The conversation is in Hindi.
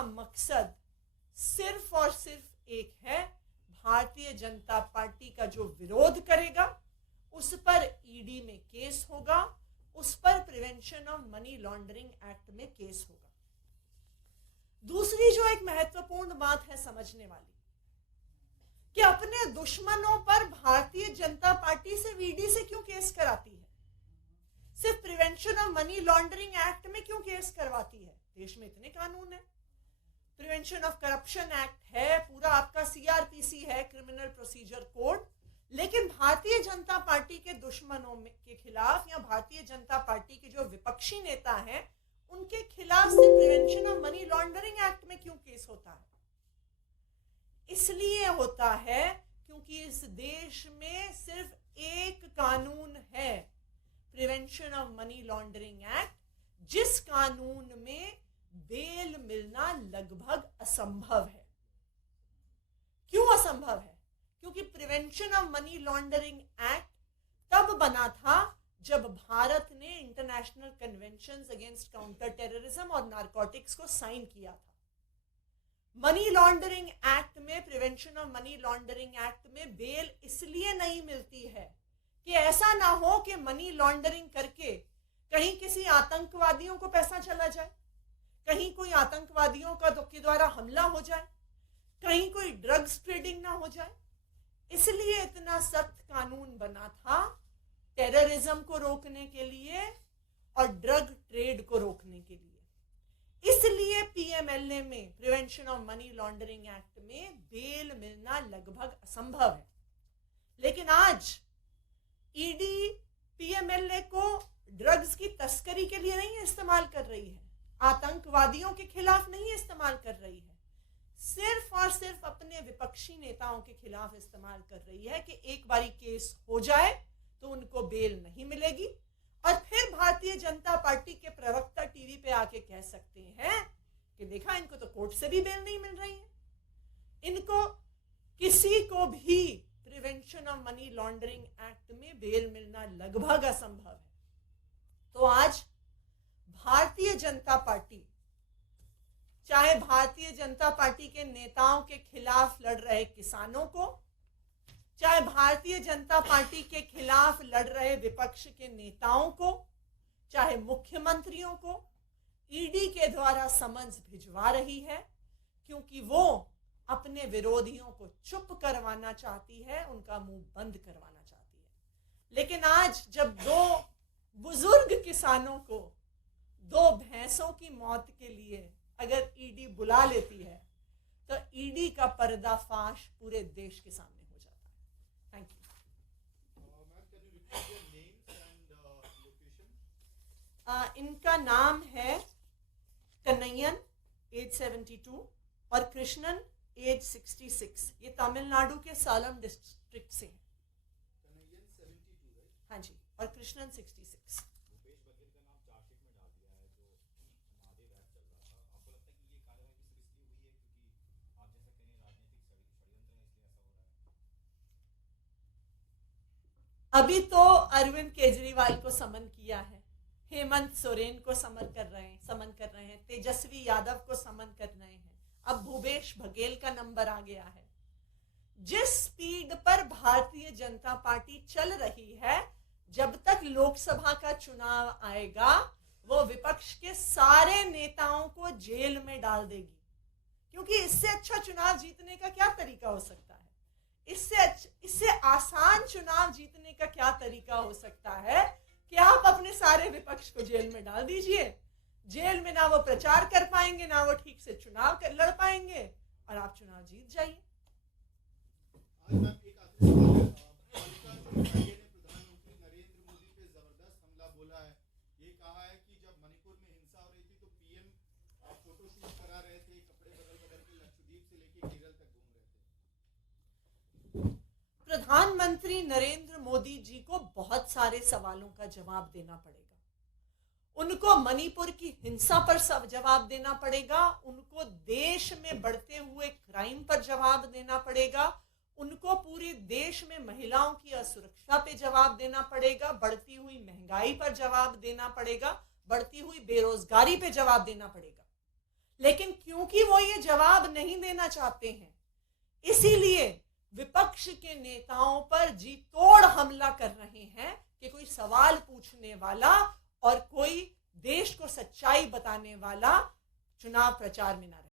का मकसद सिर्फ और सिर्फ एक है, भारतीय जनता पार्टी का जो विरोध करेगा उस पर ईडी में केस होगा, उस पर prevention of money laundering act में केस होगा। दूसरी जो एक महत्वपूर्ण बात है समझने वाली, कि अपने दुश्मनों पर भारतीय जनता पार्टी से ईडी से क्यों केस कराती है, सिर्फ prevention of money laundering act में क्यों केस करवाती है? देश में इतने कानून है, प्रिवेंशन ऑफ करप्शन एक्ट है, पूरा आपका सीआरपीसी है, क्रिमिनल प्रोसीजर कोड, लेकिन भारतीय जनता पार्टी के दुश्मनों के खिलाफ या भारतीय जनता पार्टी के जो विपक्षी नेता हैं उनके खिलाफ से prevention of money laundering act में क्यों केस होता है? इसलिए होता है क्योंकि इस देश में सिर्फ एक कानून है, prevention of money laundering act, जिस कानून में बेल मिलना लगभग असंभव है। क्यों असंभव है? क्योंकि prevention of money laundering act तब बना था जब भारत ने international conventions against counter terrorism और नारकोटिक्स को साइन किया था। मनी लॉन्ड्रिंग एक्ट में, prevention of money laundering act में बेल इसलिए नहीं मिलती है कि ऐसा ना हो कि मनी लॉन्ड्रिंग करके कहीं किसी आतंकवादियों को पैसा चला जाए, कहीं कोई आतंकवादियों का के द्वारा हमला हो जाए, कहीं कोई ड्रग्स ट्रेडिंग ना हो जाए। इसलिए इतना सख्त कानून बना था टेररिज्म को रोकने के लिए और ड्रग ट्रेड को रोकने के लिए। इसलिए पीएमएलए में, prevention of money laundering act में बेल मिलना लगभग असंभव है। लेकिन आज ईडी पीएमएलए को ड्रग्स की तस्करी के लिए नहीं इस्तेमाल कर रही है, आतंकवादियों के खिलाफ नहीं इस्तेमाल कर रही है, सिर्फ और सिर्फ अपने विपक्षी नेताओं के खिलाफ इस्तेमाल कर रही है कि एक बारी केस हो जाए तो उनको बेल नहीं मिलेगी और फिर भारतीय जनता पार्टी के प्रवक्ता टीवी पे आके कह सकते हैं कि देखा, इनको तो कोर्ट से भी बेल नहीं मिल रही है, इनको किसी को भी prevention of money laundering act में बेल मिलना लगभग असंभव है। तो आज भारतीय जनता पार्टी, चाहे भारतीय जनता पार्टी के नेताओं के खिलाफ लड़ रहे किसानों को, चाहे भारतीय जनता पार्टी के खिलाफ लड़ रहे विपक्ष के नेताओं को, चाहे मुख्यमंत्रियों को, ईडी के द्वारा समन्स भिजवा रही है क्योंकि वो अपने विरोधियों को चुप करवाना चाहती है, उनका मुंह बंद करवाना चाहती है। लेकिन आज जब दो बुजुर्ग किसानों को, दो भैंसों की मौत के लिए अगर ईडी बुला लेती है तो ईडी का पर्दाफाश पूरे देश के सामने हो जाता है। Thank you. इनका नाम है कन्हैयन, एज 72, और कृष्णन, एज 66। ये तमिलनाडु के सालम डिस्ट्रिक्ट से हैं। हाँ जी, और कृष्णन 66। अभी तो अरविंद केजरीवाल को समन किया है, हेमंत सोरेन को समन कर रहे हैं, तेजस्वी यादव को समन कर रहे हैं, अब भूपेश बघेल का नंबर आ गया है। जिस स्पीड पर भारतीय जनता पार्टी चल रही है, जब तक लोकसभा का चुनाव आएगा वो विपक्ष के सारे नेताओं को जेल में डाल देगी, क्योंकि इससे अच्छा चुनाव जीतने का क्या तरीका हो सकता है? इससे आसान चुनाव जीतने का क्या तरीका हो सकता है कि आप अपने सारे विपक्ष को जेल में डाल दीजिए। जेल में ना वो प्रचार कर पाएंगे, ना वो ठीक से चुनाव लड़ पाएंगे, और आप चुनाव जीत जाइए। प्रधानमंत्री नरेंद्र मोदी पे जबरदस्त हमला बोला है। ये कहा है कि जब मणिपुर में हिंसा हो रही थी तो पीएम फोटोशूट करा रहे थे, कपड़े बदल बदल के लक्षद्वीप से लेके केरल तक घूम रहे थे। प्रधानमंत्री नरेंद्र मोदी जी को बहुत सारे सवालों का जवाब देना पड़ेगा। उनको मणिपुर की हिंसा पर सब जवाब देना पड़ेगा, उनको देश में बढ़ते हुए क्राइम पर जवाब देना पड़ेगा, उनको पूरे देश में महिलाओं की असुरक्षा पे जवाब देना पड़ेगा, बढ़ती हुई महंगाई पर जवाब देना पड़ेगा, बढ़ती हुई बेरोजगारी पे जवाब देना पड़ेगा। लेकिन क्योंकि वो ये जवाब नहीं देना चाहते हैं, इसीलिए विपक्ष के नेताओं पर जी तोड़ हमला कर रहे हैं कि कोई सवाल पूछने वाला और कोई देश को सच्चाई बताने वाला चुनाव प्रचार में ना रहे।